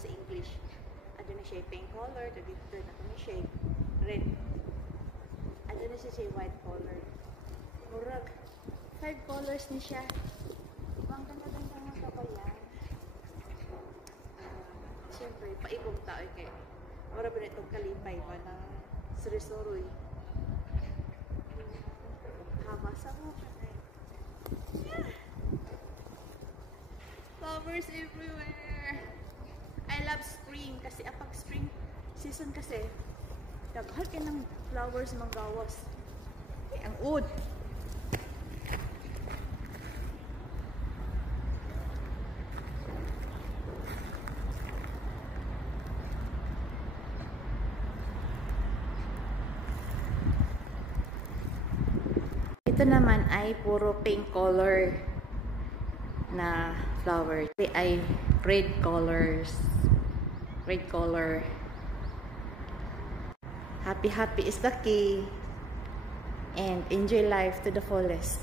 Sa English. Ano na siya pink color, dito na kami siya red. Ano na siya white color. Murag 5 colors ni siya. Ang ganda-ganda ng kabayan. Siyempre, paigong tao kay. Mura ba na itong kalipay ba na suri-suroy. Haba sa mo. Flowers everywhere. I love spring kasi apag spring season kasi daghang ka ng flowers manggawas. Ang ud. Ito naman ay puro pink color na flower. Ito ay red colors. Red color. Happy, happy is the key. And enjoy life to the fullest.